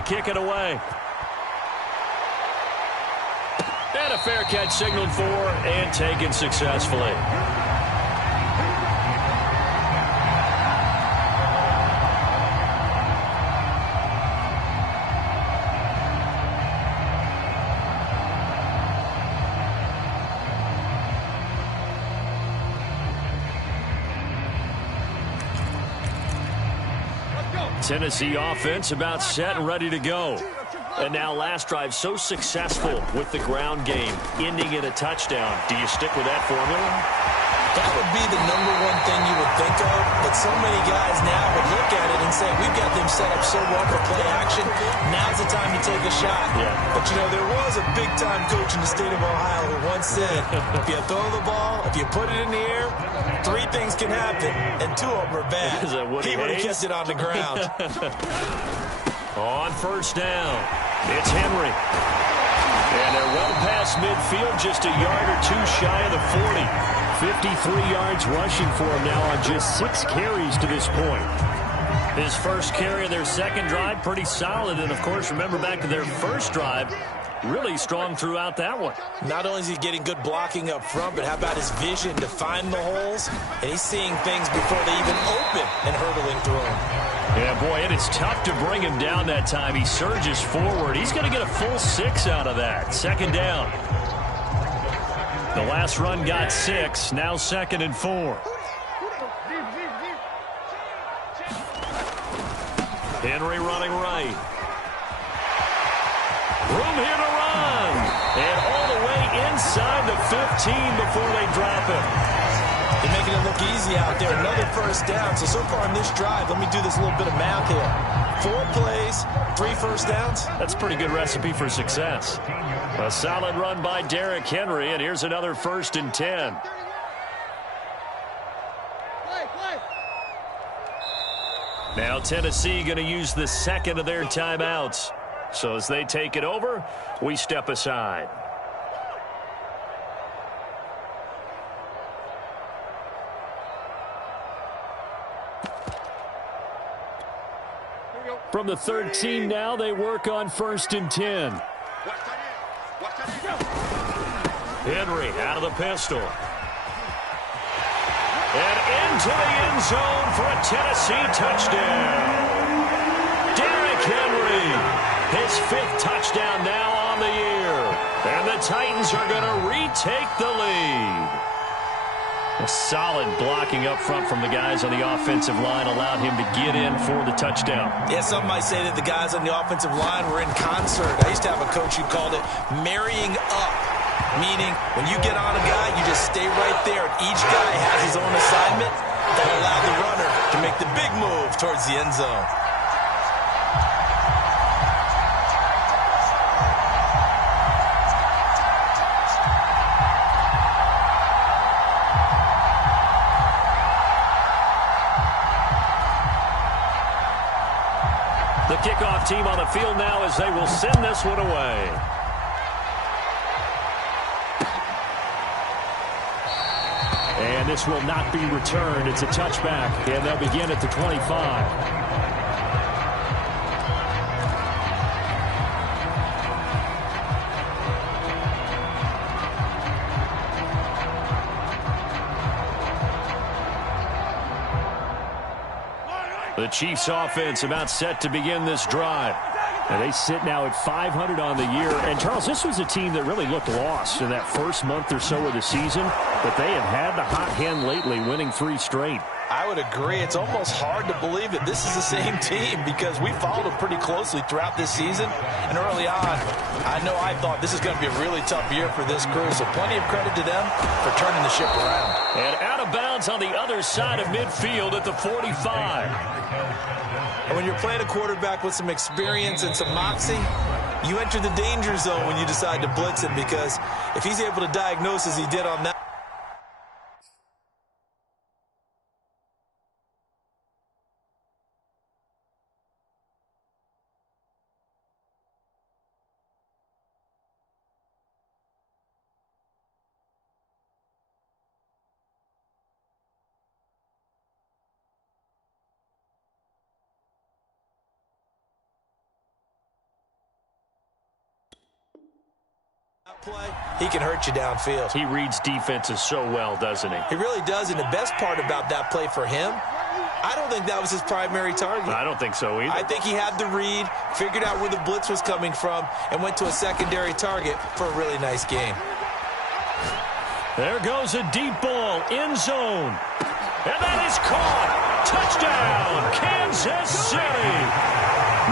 to kick it away. And a fair catch signaled for and taken successfully. Tennessee offense about set and ready to go. And now last drive so successful with the ground game, ending in a touchdown. Do you stick with that formula? That would be the number one thing you would think of, but so many guys now would look at it and say, we've got them set up so well for play action, now's the time to take a shot. Yeah. But, you know, there was a big-time coach in the state of Ohio who once said, if you throw the ball, if you put it in the air, 3 things can happen, and 2 of them are bad. He would have kept it on the ground. On first down, it's Henry. And they're well past midfield, just a yard or 2 shy of the 40. 53 yards rushing for him now on just 6 carries to this point. His first carry of their second drive, pretty solid. And, of course, remember back to their first drive, really strong throughout that one. Not only is he getting good blocking up front, but how about his vision to find the holes? And he's seeing things before they even open and hurdling through them. Yeah, boy, it is tough to bring him down that time. He surges forward. He's going to get a full 6 out of that. Second down. The last run got 6. Now 2nd and 4. Henry running right. Room here to run. And all the way inside the 15 before they drop him. They're making it look easy out there. Another first down. So far in this drive, let me do this little bit of math here. 4 plays, 3 first downs. That's a pretty good recipe for success. A solid run by Derrick Henry, and here's another 1st and 10. Now Tennessee going to use the second of their timeouts. So as they take it over, we step aside. From the 13 now, they work on 1st and 10. Henry out of the pistol. And into the end zone for a Tennessee touchdown. Derrick Henry, his 5th touchdown now on the year. And the Titans are going to retake the lead. A solid blocking up front from the guys on the offensive line allowed him to get in for the touchdown. Yeah, some might say that the guys on the offensive line were in concert. I used to have a coach who called it marrying up, meaning when you get on a guy, you just stay right there, and each guy has his own assignment that allowed the runner to make the big move towards the end zone. The kickoff team on the field now as they will send this one away. And this will not be returned. It's a touchback, and they'll begin at the 25. The Chiefs offense about set to begin this drive. And they sit now at 500 on the year. And, Charles, this was a team that really looked lost in that first month or so of the season. But they have had the hot hand lately, winning 3 straight. I would agree. It's almost hard to believe that this is the same team because we followed them pretty closely throughout this season. And early on, I know I thought this is going to be a really tough year for this crew. So plenty of credit to them for turning the ship around. And out of bounds on the other side of midfield at the 45. And when you're playing a quarterback with some experience and some moxie, you enter the danger zone when you decide to blitz him because if he's able to diagnose as he did on that, play, he can hurt you downfield. He reads defenses so well, doesn't he? He really does, and the best part about that play for him, I don't think that was his primary target. I don't think so either. I think he had the read, figured out where the blitz was coming from, and went to a secondary target for a really nice gain. There goes a deep ball, end zone. And that is caught. Touchdown, Kansas City.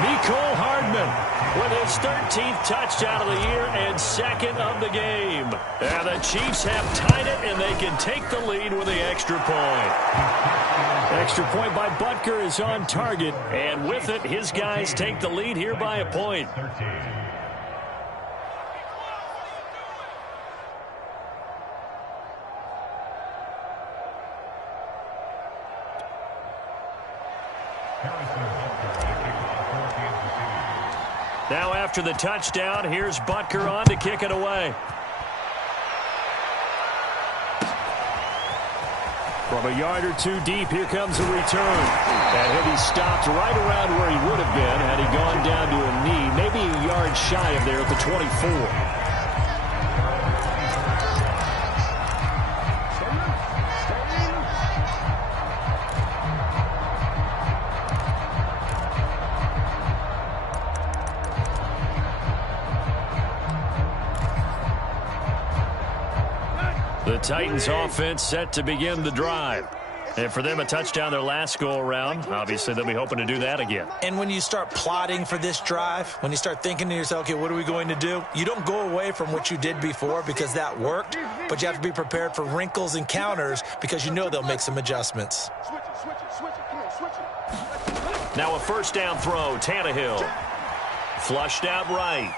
Mecole Hardman with his 13th touchdown of the year and second of the game. And the Chiefs have tied it, and they can take the lead with the extra point. Extra point by Butker is on target, and with it, his guys take the lead here by a point. Now after the touchdown, here's Butker on to kick it away. From a yard or two deep, here comes a return. And he'll be stopped right around where he would have been had he gone down to a knee, maybe a yard shy of there at the 24. The Titans offense set to begin the drive. And for them, a touchdown their last go-around. Obviously, they'll be hoping to do that again. And when you start plotting for this drive, when you start thinking to yourself, okay, what are we going to do? You don't go away from what you did before because that worked, but you have to be prepared for wrinkles and counters because you know they'll make some adjustments. Now a first down throw, Tannehill. Flushed out right.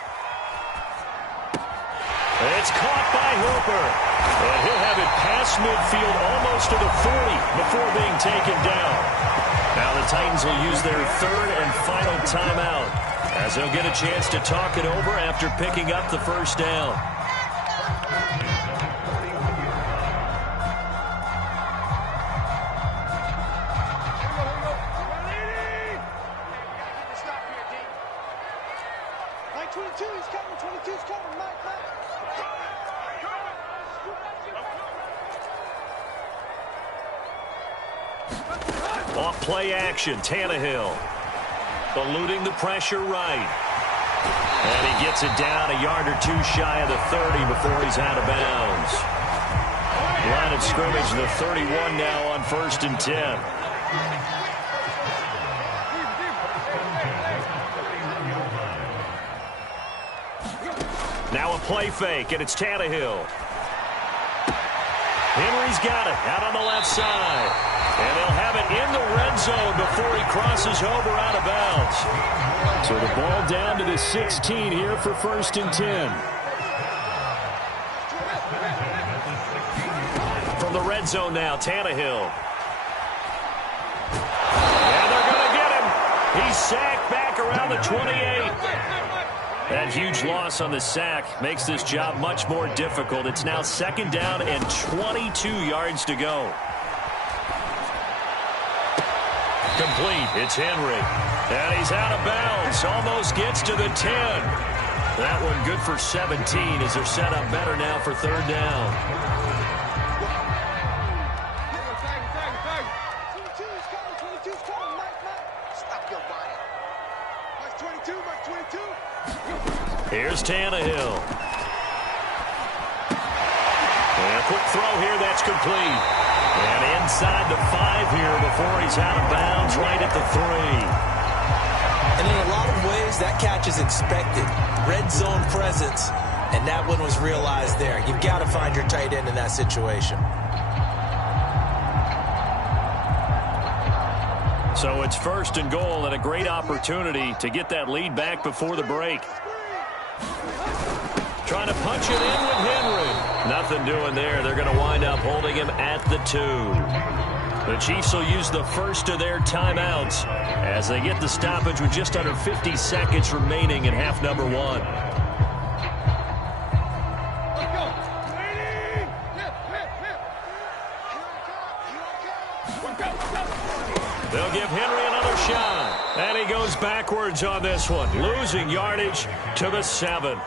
It's caught by Hooper. And he'll have it past midfield almost to the 40 before being taken down. Now the Titans will use their third and final timeout as they'll get a chance to talk it over after picking up the first down. Off play action, Tannehill. Eluding the pressure right. And he gets it down a yard or two shy of the 30 before he's out of bounds. Line of scrimmage, the 31 now on 1st and 10. Now a play fake, and it's Tannehill. Henry's got it out on the left side. And they'll have it in the red zone before he crosses over out of bounds. So the ball down to the 16 here for 1st and 10. From the red zone now, Tannehill. And they're going to get him. He's sacked back around the 28. That huge loss on the sack makes this job much more difficult. It's now 2nd down and 22 yards to go. Complete. It's Henry. And he's out of bounds. Almost gets to the 10. That one good for 17 as they're set up better now for 3rd down. Here's Tannehill. And a quick throw here. That's complete. And inside the 5 here before he's out of bounds right at the 3. And in a lot of ways, that catch is expected. Red zone presence, and that one was realized there. You've got to find your tight end in that situation. So it's 1st and goal and a great opportunity to get that lead back before the break. Trying to punch it in with Henry. Nothing doing there. They're going to wind up holding him at the 2. The Chiefs will use the first of their timeouts as they get the stoppage with just under 50 seconds remaining in half number 1. They'll give Henry another shot. And he goes backwards on this one, losing yardage to the 7.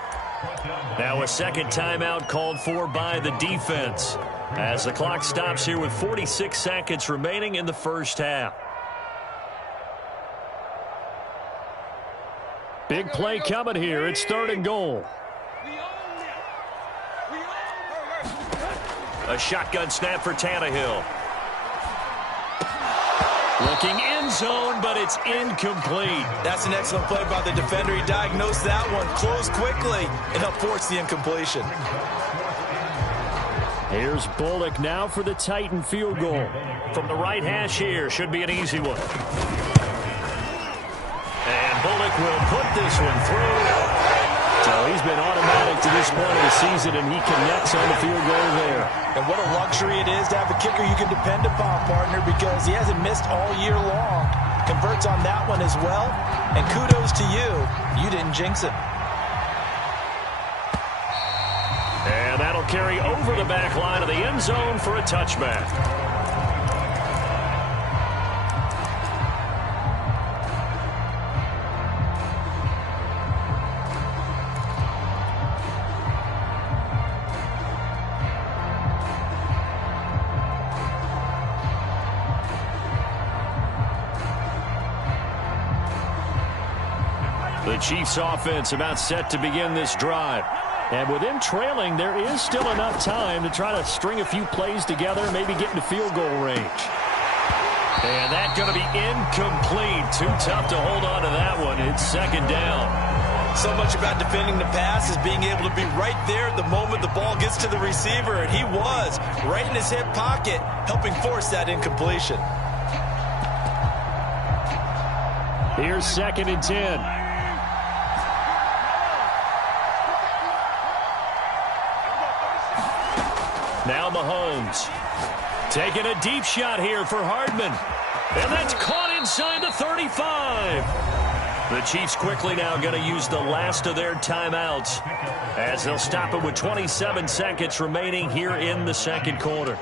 Now a second timeout called for by the defense as the clock stops here with 46 seconds remaining in the first half. Big play coming here. It's 3rd and goal. A shotgun snap for Tannehill. Looking end zone, but it's incomplete. That's an excellent play by the defender. He diagnosed that one, closed quickly, and helped force the incompletion. Here's Bullock now for the Titan field goal. From the right hash here, should be an easy one. And Bullock will put this one through. So he's been automatic to this point of the season, and he connects on the field goal there. And what a luxury it is to have a kicker you can depend upon, partner, because he hasn't missed all year long. Converts on that one as well. And kudos to you. You didn't jinx him. And that'll carry over the back line of the end zone for a touchback. The Chiefs offense about set to begin this drive. And with them trailing, there is still enough time to try to string a few plays together, maybe get into field goal range. And that's going to be incomplete. Too tough to hold on to that one. It's 2nd down. So much about defending the pass is being able to be right there at the moment the ball gets to the receiver. And he was right in his hip pocket, helping force that incompletion. Here's 2nd and 10. Now Mahomes taking a deep shot here for Hardman. And that's caught inside the 35. The Chiefs quickly now going to use the last of their timeouts as they'll stop it with 27 seconds remaining here in the 2nd quarter.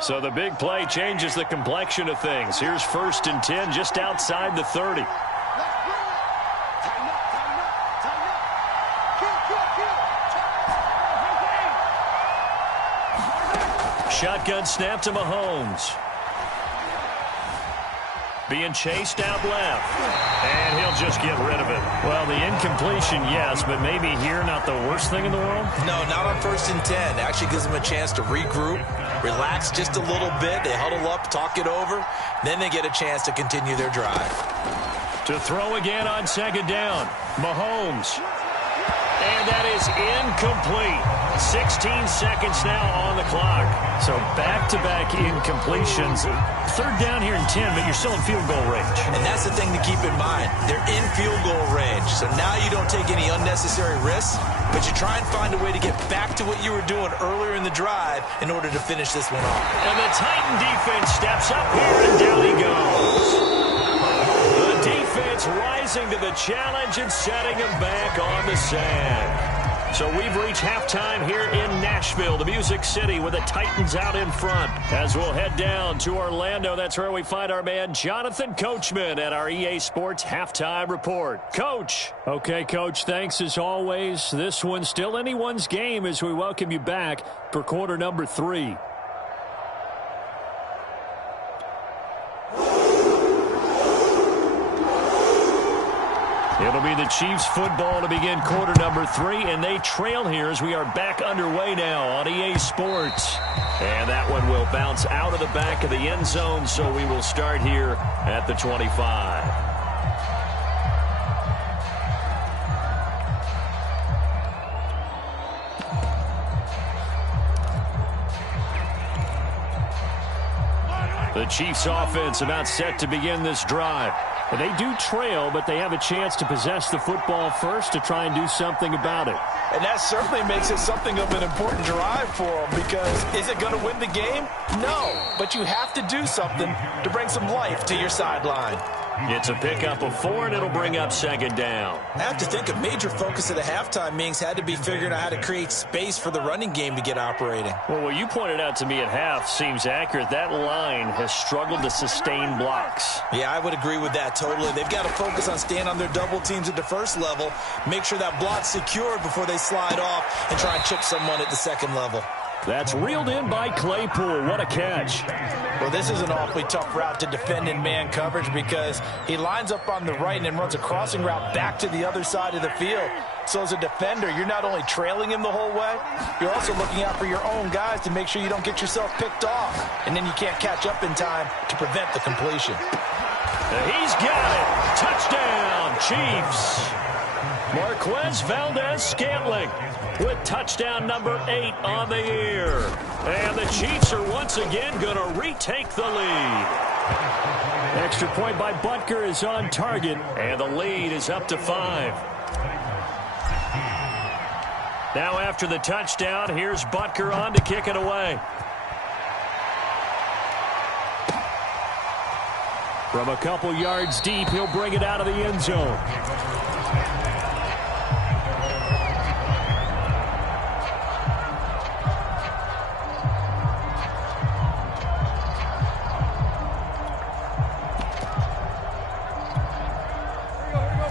So the big play changes the complexion of things. Here's 1st and 10 just outside the 30. Shotgun snap to Mahomes. Being chased out left. And he'll just get rid of it. Well, the incompletion, yes, but maybe here not the worst thing in the world? No, not on 1st and 10. Actually gives them a chance to regroup, relax just a little bit. They huddle up, talk it over. Then they get a chance to continue their drive. To throw again on 2nd down. Mahomes. And that is incomplete. 16 seconds now on the clock. So back-to-back incompletions. 3rd down here and 10, but you're still in field goal range. And that's the thing to keep in mind. They're in field goal range. So now you don't take any unnecessary risks, but you try and find a way to get back to what you were doing earlier in the drive in order to finish this one off. And the Titan defense steps up here, and down he goes. The defense rising to the challenge and setting him back on the sand. So we've reached halftime here in Nashville, the Music City, with the Titans out in front. As we'll head down to Orlando, that's where we find our man Jonathan Coachman at our EA Sports Halftime Report. Coach. Okay, Coach, thanks as always. This one's still anyone's game as we welcome you back for quarter number 3. It'll be the Chiefs football to begin quarter number 3, and they trail here as we are back underway now on EA Sports. And that one will bounce out of the back of the end zone, so we will start here at the 25. The Chiefs offense about set to begin this drive. And they do trail, but they have a chance to possess the football first to try and do something about it. And that certainly makes it something of an important drive for them, because is it going to win the game? No, but you have to do something to bring some life to your sideline. It's a pickup of 4, and it'll bring up second down. I have to think a major focus of the halftime meetings had to be figuring out how to create space for the running game to get operating. Well, what you pointed out to me at half seems accurate. That line has struggled to sustain blocks. Yeah, I would agree with that totally. They've got to focus on staying on their double teams at the first level, make sure that block's secured before they slide off and try and chip someone at the second level. That's reeled in by Claypool. What a catch. Well, this is an awfully tough route to defend in man coverage because he lines up on the right and then runs a crossing route back to the other side of the field. So as a defender, you're not only trailing him the whole way, you're also looking out for your own guys to make sure you don't get yourself picked off. And then you can't catch up in time to prevent the completion. He's got it. Touchdown, Chiefs. Marquez Valdez-Scantling with touchdown number 8 on the year. And the Chiefs are once again going to retake the lead. Extra point by Butker is on target, and the lead is up to 5. Now after the touchdown, here's Butker on to kick it away. From a couple yards deep, he'll bring it out of the end zone.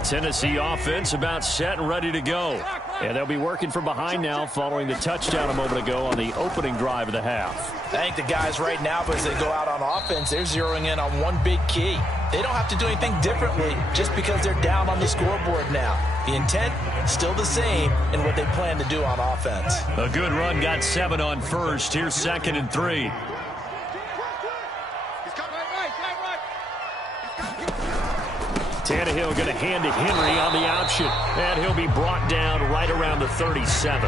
Tennessee offense about set and ready to go. And they'll be working from behind now following the touchdown a moment ago on the opening drive of the half. I think the guys right now, as they go out on offense, they're zeroing in on one big key. They don't have to do anything differently just because they're down on the scoreboard now. The intent, still the same in what they plan to do on offense. A good run, got 7 on first. Here's 2nd and 3. Tannehill going to hand to Henry on the option. And he'll be brought down right around the 37.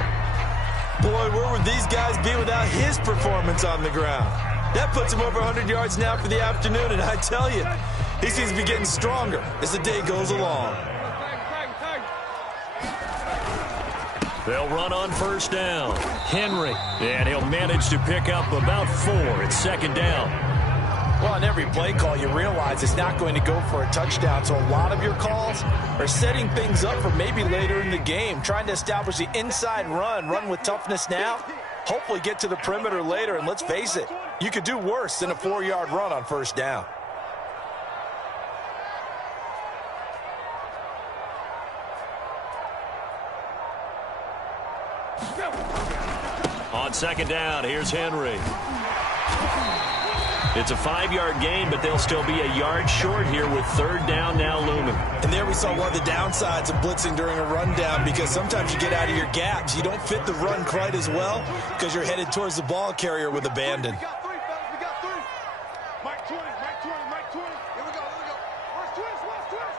Boy, where would these guys be without his performance on the ground? That puts him over 100 yards now for the afternoon, and I tell you, he seems to be getting stronger as the day goes along. They'll run on first down. Henry, and he'll manage to pick up about 4. It's 2nd down. Well, on every play call, you realize it's not going to go for a touchdown, so a lot of your calls are setting things up for maybe later in the game, trying to establish the inside run with toughness now, hopefully get to the perimeter later, and let's face it, you could do worse than a 4-yard run on first down. On 2nd down, here's Henry. It's a 5-yard gain, but they'll still be a yard short here with 3rd down now looming. And there we saw one of the downsides of blitzing during a rundown because sometimes you get out of your gaps. You don't fit the run quite as well because you're headed towards the ball carrier with abandon. We got 3, fellas. We got 3. Mike 20, Mike 20, Mike 20. Here we go, here we go. Where's twins? Where's twins?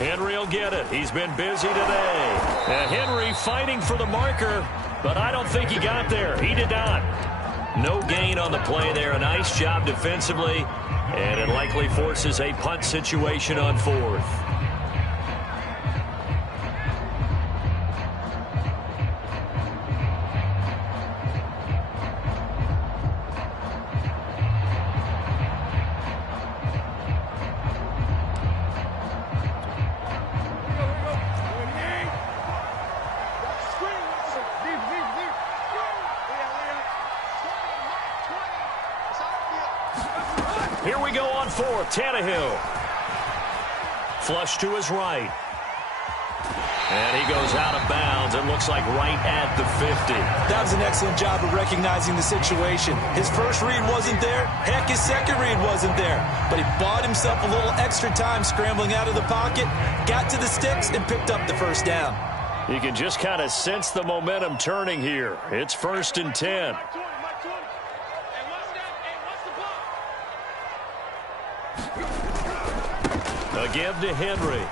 Hey. Henry will get it. He's been busy today. And Henry fighting for the marker, but I don't think he got there. He did not. No gain on the play there. A nice job defensively, and it likely forces a punt situation on 4th. Here we go on 4th. Tannehill. Flush to his right. And he goes out of bounds. It looks like right at the 50. That was an excellent job of recognizing the situation. His first read wasn't there. Heck, his second read wasn't there. But he bought himself a little extra time scrambling out of the pocket, got to the sticks, and picked up the first down. You can just kind of sense the momentum turning here. It's 1st and 10. A give to Henry.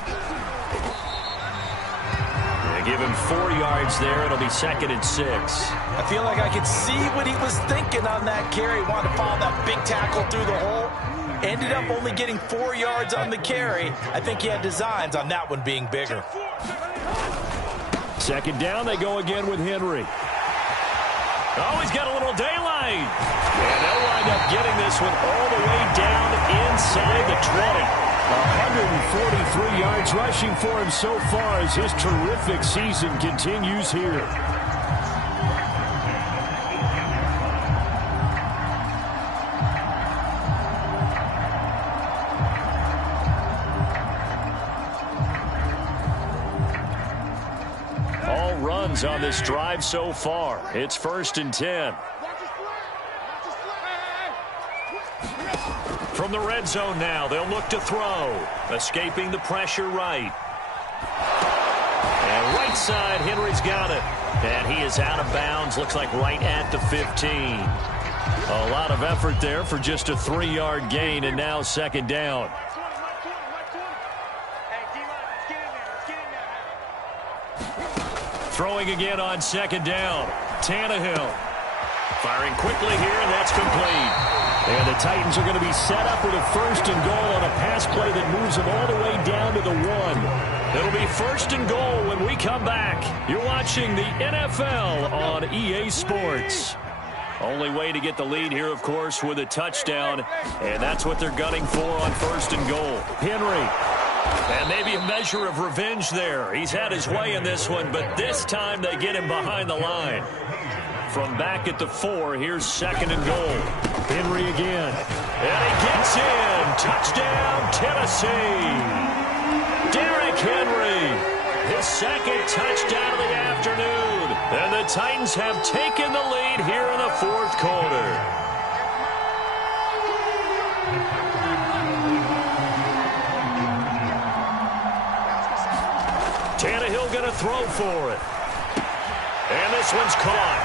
They give him 4 yards there. It'll be 2nd and 6. I feel like I could see what he was thinking on that carry. Wanted to follow that big tackle through the hole. Ended up only getting 4 yards on the carry. I think he had designs on that one being bigger. 2nd down, they go again with Henry. Oh, he's got a little daylight. And they'll wind up getting this one all the way down inside the 20. 143 yards rushing for him so far as his terrific season continues here. All runs on this drive so far. It's 1st and 10. From the red zone now, they'll look to throw. Escaping the pressure right. And right side, Henry's got it. And he is out of bounds, looks like right at the 15. A lot of effort there for just a 3-yard gain, and now 2nd down. Throwing again on 2nd down. Tannehill. Firing quickly here, and that's complete. And the Titans are going to be set up with a 1st and goal on a pass play that moves them all the way down to the 1. It'll be 1st and goal when we come back. You're watching the NFL on EA Sports. Only way to get the lead here, of course, with a touchdown. And that's what they're gunning for on 1st and goal. Henry. And maybe a measure of revenge there. He's had his way in this one, but this time they get him behind the line. From back at the 4, here's 2nd and goal. Henry again. And he gets in. Touchdown, Tennessee. Derrick Henry. His 2nd touchdown of the afternoon. And the Titans have taken the lead here in the 4th quarter. Tannehill going to throw for it. And this one's caught.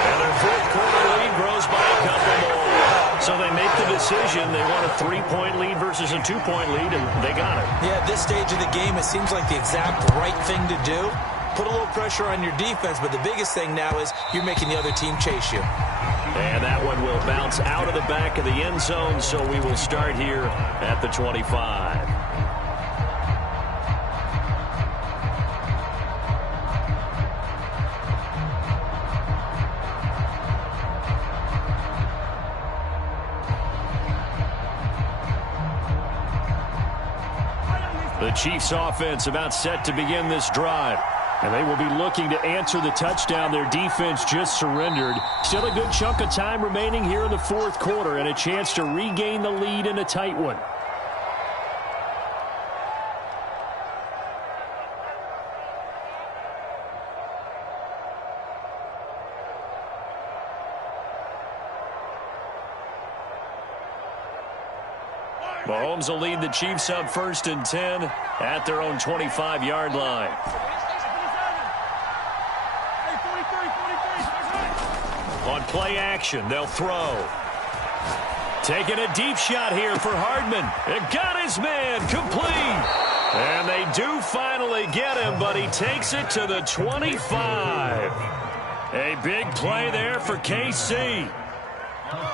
And their 4th quarter lead grows by a couple more. So they make the decision. They want a 3-point lead versus a 2-point lead, and they got it. Yeah, at this stage of the game, it seems like the exact right thing to do. Put a little pressure on your defense, but the biggest thing now is you're making the other team chase you. And that one will bounce out of the back of the end zone, so we will start here at the 25. The Chiefs offense about set to begin this drive. And they will be looking to answer the touchdown their defense just surrendered. Still a good chunk of time remaining here in the 4th quarter and a chance to regain the lead in a tight one. Mahomes will lead the Chiefs up 1st and 10 at their own 25-yard line. On play action, they'll throw. Taking a deep shot here for Hardman. It got his man complete. And they do finally get him, but he takes it to the 25. A big play there for KC.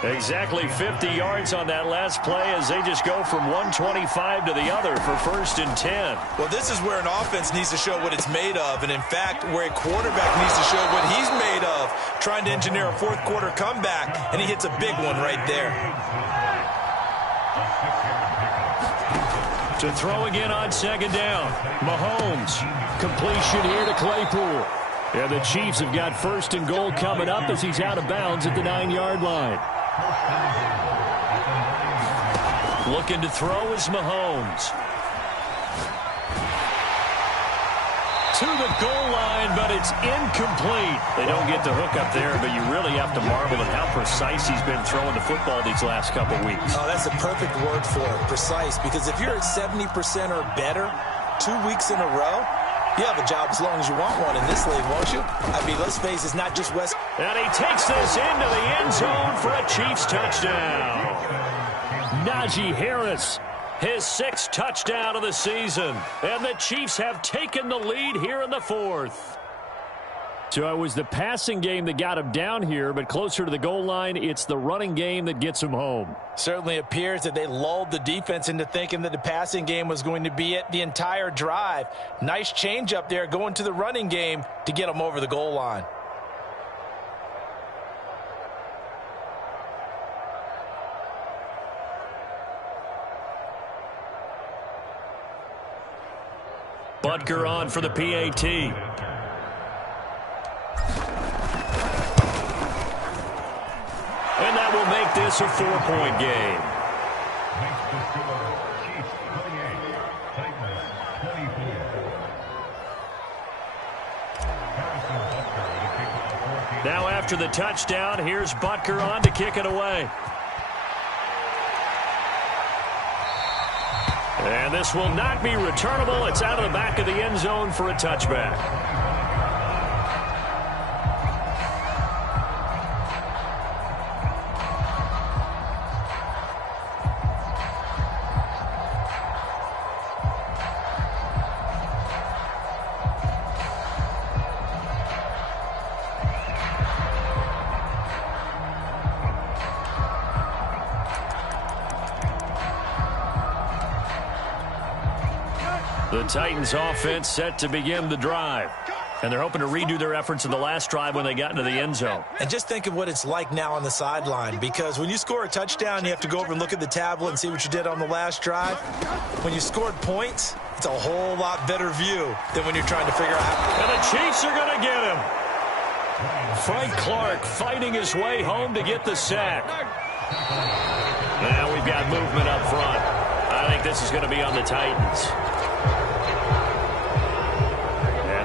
Exactly 50 yards on that last play as they just go from 125 to the other for 1st and 10. Well, this is where an offense needs to show what it's made of, and in fact, where a quarterback needs to show what he's made of, trying to engineer a 4th quarter comeback, and he hits a big one right there. To throw again on 2nd down. Mahomes. Completion here to Claypool. And the Chiefs have got 1st and goal coming up as he's out of bounds at the 9-yard line. Looking to throw is Mahomes. To the goal line, but it's incomplete. They don't get the hook up there, but you really have to marvel at how precise he's been throwing the football these last couple weeks. Oh, that's a perfect word for it, precise, because if you're at 70% or better 2 weeks in a row, you have a job as long as you want one in this league, won't you? I mean, let's face it, it's not just West. And he takes this into the end zone for a Chiefs touchdown. Najee Harris, his 6th touchdown of the season. And the Chiefs have taken the lead here in the 4th. So it was the passing game that got him down here, but closer to the goal line, it's the running game that gets him home. Certainly appears that they lulled the defense into thinking that the passing game was going to be it the entire drive. Nice change up there going to the running game to get them over the goal line. Butker on for the PAT. And that will make this a 4-point game. Now after the touchdown, here's Butker on to kick it away. And this will not be returnable. It's out of the back of the end zone for a touchback. The Titans offense set to begin the drive. And they're hoping to redo their efforts in the last drive when they got into the end zone. And just think of what it's like now on the sideline, because when you score a touchdown, you have to go over and look at the tablet and see what you did on the last drive. When you scored points, it's a whole lot better view than when you're trying to figure out. And the Chiefs are going to get him. Frank Clark fighting his way home to get the sack. Now we've got movement up front. I think this is going to be on the Titans.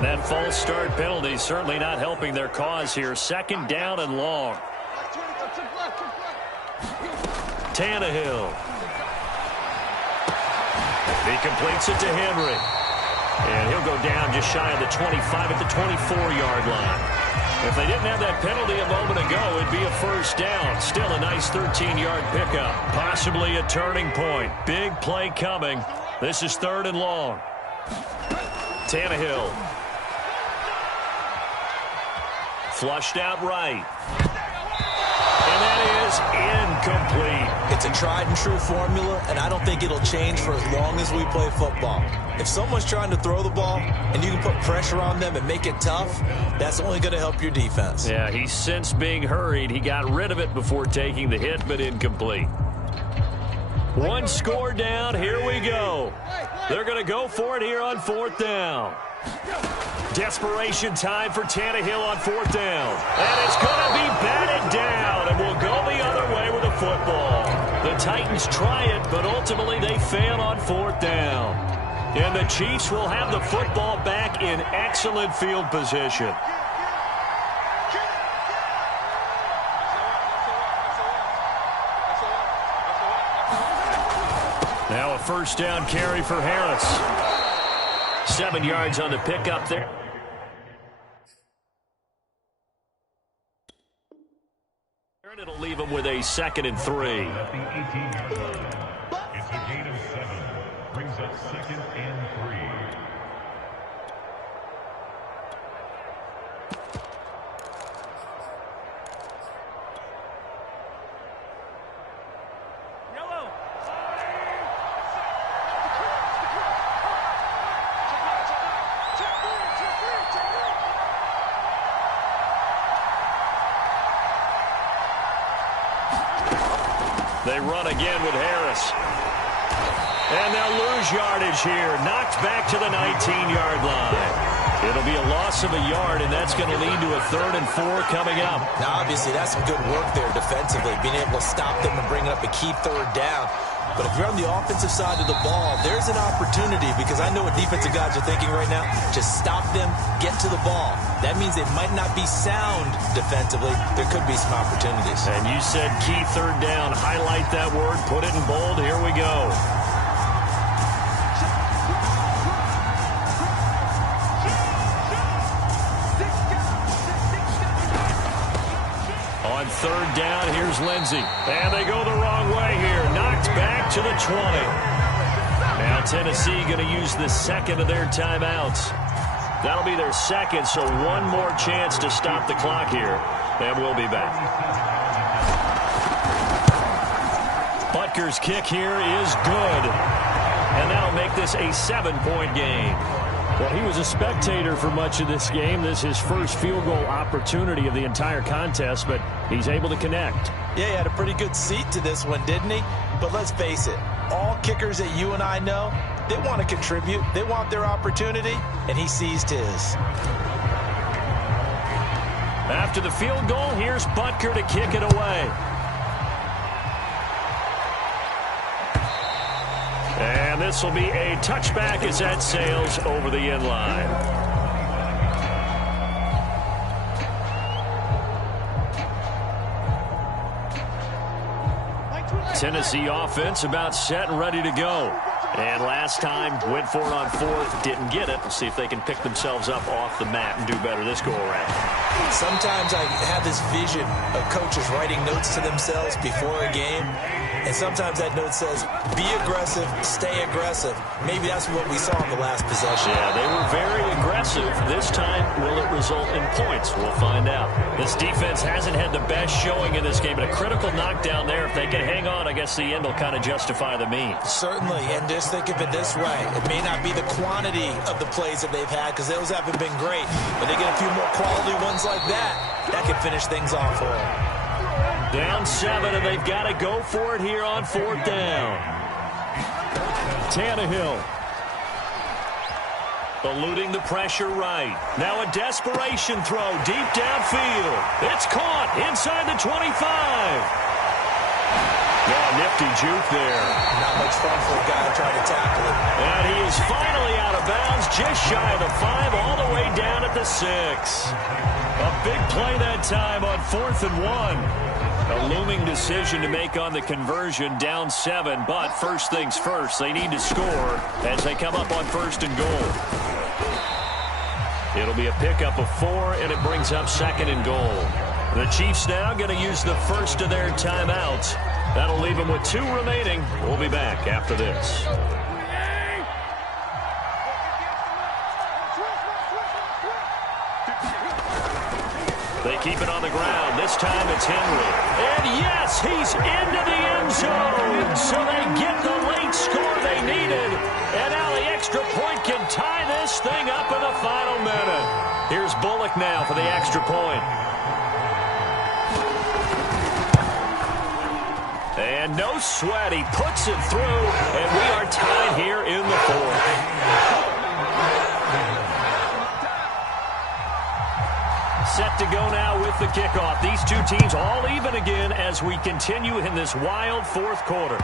And that false start penalty certainly not helping their cause here. Second down and long. Tannehill. He completes it to Henry. And he'll go down just shy of the 25 at the 24-yard line. If they didn't have that penalty a moment ago, it'd be a first down. Still a nice 13-yard pickup. Possibly a turning point. Big play coming. This is third and long. Tannehill. Flushed out right. And that is incomplete. It's a tried and true formula, and I don't think it'll change for as long as we play football. If someone's trying to throw the ball and you can put pressure on them and make it tough, that's only going to help your defense. Yeah, he's since being hurried. He got rid of it before taking the hit, but incomplete. One score down. Here we go. They're going to go for it here on fourth down. Desperation time for Tannehill on fourth down. And it's going to be batted down, and we'll go the other way with the football. The Titans try it, but ultimately they fail on fourth down. And the Chiefs will have the football back in excellent field position. Now a first down carry for Harris. 7 yards on the pickup there. It'll leave him with a 2nd and 3. At the 18-yard line. It's a gain of 7. Brings up 2nd and 3. They run again with Harris. And they'll lose yardage here. Knocked back to the 19-yard line. It'll be a loss of a yard, and that's going to lead to a 3rd and 4 coming up. Now, obviously, that's some good work there defensively, being able to stop them and bring up a key 3rd down. But if you're on the offensive side of the ball, there's an opportunity, because I know what defensive guys are thinking right now. Just stop them, get to the ball. That means they might not be sound defensively. There could be some opportunities. And you said key 3rd down. Highlight that word. Put it in bold. Here we go. On 3rd down, here's Lindsey. And they go the wrong way here. Knocked back to the 20. Now Tennessee going to use the 2nd of their timeouts. That'll be their 2nd, so one more chance to stop the clock here. And we'll be back. Butker's kick here is good. And that'll make this a 7-point game. Well, he was a spectator for much of this game. This is his first field goal opportunity of the entire contest, but he's able to connect. Yeah, he had a pretty good seat to this one, didn't he? But let's face it, all kickers that you and I know, They want to contribute. They want their opportunity, and he seized his. After the field goal, here's Butker to kick it away. And this will be a touchback as that sails over the end line. Tennessee offense about set and ready to go. And last time, went for it on fourth, didn't get it. We'll see if they can pick themselves up off the mat and do better this go-around. Sometimes I have this vision of coaches writing notes to themselves before a game, and sometimes that note says, be aggressive, stay aggressive. Maybe that's what we saw in the last possession. Yeah, they were very aggressive. This time, will it result in points? We'll find out. This defense hasn't had the best showing in this game, but a critical knockdown there. If they can hang on, I guess the end will kind of justify the means. Certainly, and just think of it this way. It may not be the quantity of the plays that they've had, because those haven't been great, but they get a few more quality ones like that can finish things off for them. Down 7, and they've got to go for it here on fourth down. Tannehill eluding the pressure right. Now a desperation throw deep downfield. It's caught inside the 25. Yeah, nifty juke there. Not much fun for a guy trying to tackle it. And he is finally out of bounds, just shy of the 5, all the way down at the 6. A big play that time on 4th and 1. A looming decision to make on the conversion, down 7, but first things first, they need to score as they come up on 1st and goal. It'll be a pickup of 4, and it brings up 2nd and goal. The Chiefs now going to use the first of their timeouts. That'll leave them with 2 remaining. We'll be back after this. They keep it on the ground. This time it's Henry. And yes, he's into the end zone. So they get the late score they needed. And now the extra point can tie this thing up in the final minute. Here's Bullock now for the extra point. And no sweat. He puts it through. And we are tied here in the 4th. Set to go now with the kickoff. These two teams all even again as we continue in this wild 4th quarter.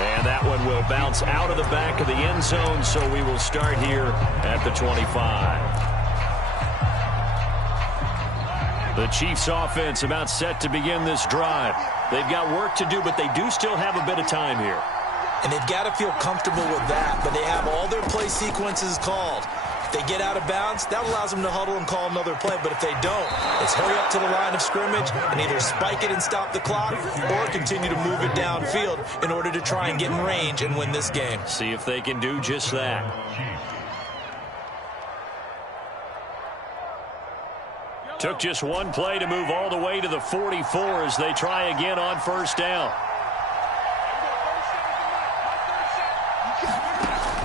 And that one will bounce out of the back of the end zone, so we will start here at the 25. The Chiefs offense about set to begin this drive. They've got work to do, but they do still have a bit of time here. And they've got to feel comfortable with that, but they have all their play sequences called. If they get out of bounds, that allows them to huddle and call another play. But if they don't, it's hurry up to the line of scrimmage and either spike it and stop the clock or continue to move it downfield in order to try and get in range and win this game. See if they can do just that. Took just one play to move all the way to the 44 as they try again on 1st down.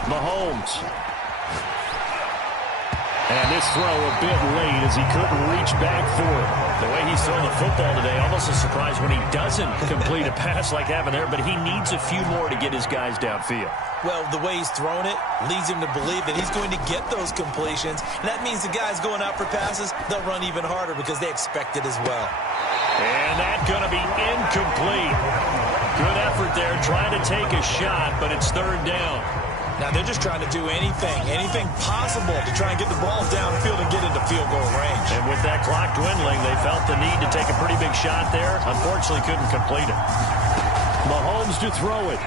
Mahomes. And this throw a bit late as he couldn't reach back for it. The way he's throwing the football today, almost a surprise when he doesn't complete a pass like having there, but he needs a few more to get his guys downfield. Well, the way he's thrown it leads him to believe that he's going to get those completions. And that means the guys going out for passes, they'll run even harder because they expect it as well. And that's going to be incomplete. Good effort there, trying to take a shot, but it's 3rd down. Now they're just trying to do anything possible to try and get the ball downfield and get into field goal range. And with that clock dwindling, they felt the need to take a pretty big shot there. Unfortunately, couldn't complete it. Mahomes to throw it.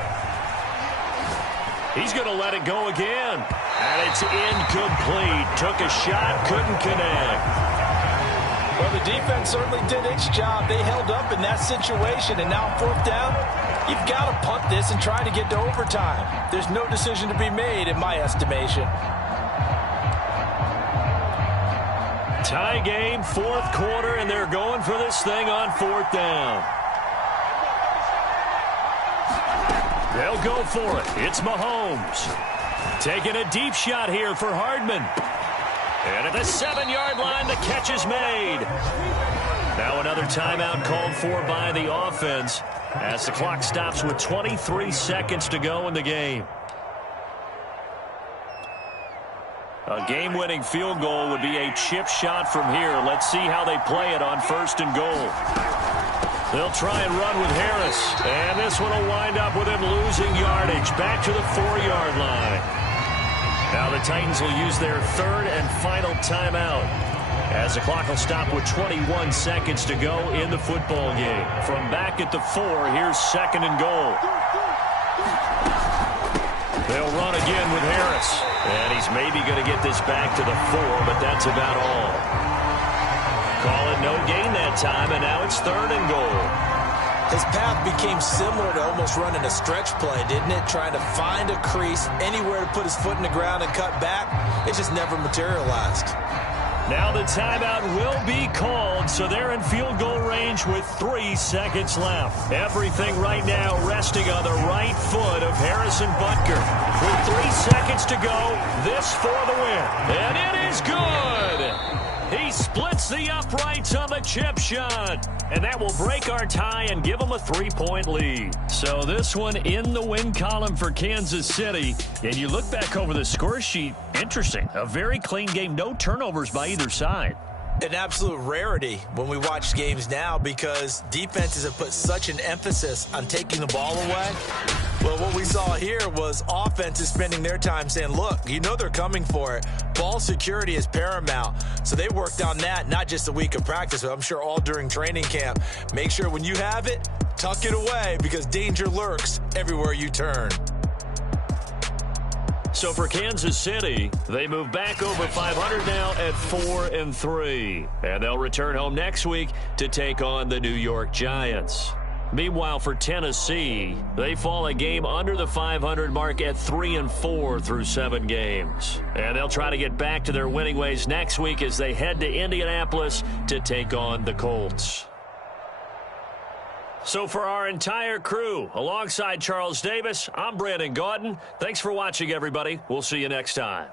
He's going to let it go again. And it's incomplete. Took a shot, couldn't connect. Well, the defense certainly did its job. They held up in that situation, and now 4th down, you've got to punt this and try to get to overtime. There's no decision to be made in my estimation. Tie game, 4th quarter, and they're going for this thing on 4th down. They'll go for it. It's Mahomes. Taking a deep shot here for Hardman. And at the 7-yard line, the catch is made. Now another timeout called for by the offense as the clock stops with 23 seconds to go in the game. A game-winning field goal would be a chip shot from here. Let's see how they play it on 1st and goal. They'll try and run with Harris. And this one will wind up with him losing yardage. Back to the 4-yard line. Now the Titans will use their 3rd and final timeout, as the clock will stop with 21 seconds to go in the football game. From back at the 4, here's 2nd and goal. They'll run again with Harris. And he's maybe going to get this back to the 4, but that's about all. Call it no gain that time, and now it's 3rd and goal. His path became similar to almost running a stretch play, didn't it? Trying to find a crease, anywhere to put his foot in the ground and cut back. It just never materialized. Now the timeout will be called, so they're in field goal range with 3 seconds left. Everything right now resting on the right foot of Harrison Butker. With 3 seconds to go, this for the win. And it is good! He splits the uprights on the chip shot. And that will break our tie and give them a 3-point lead. So this one in the win column for Kansas City. And you look back over the score sheet, interesting. A very clean game, no turnovers by either side. An absolute rarity when we watch games now, because defenses have put such an emphasis on taking the ball away. Well, what we saw here was offenses spending their time saying, look, you know they're coming for it. Ball security is paramount. So they worked on that, not just a week of practice, but I'm sure all during training camp. Make sure when you have it, tuck it away, because danger lurks everywhere you turn. So for Kansas City, they move back over 500 now at 4-3. And they'll return home next week to take on the New York Giants. Meanwhile, for Tennessee, they fall a game under the 500 mark at 3-4 through 7 games. And they'll try to get back to their winning ways next week as they head to Indianapolis to take on the Colts. So for our entire crew, alongside Charles Davis, I'm Brandon Gaudin. Thanks for watching, everybody. We'll see you next time.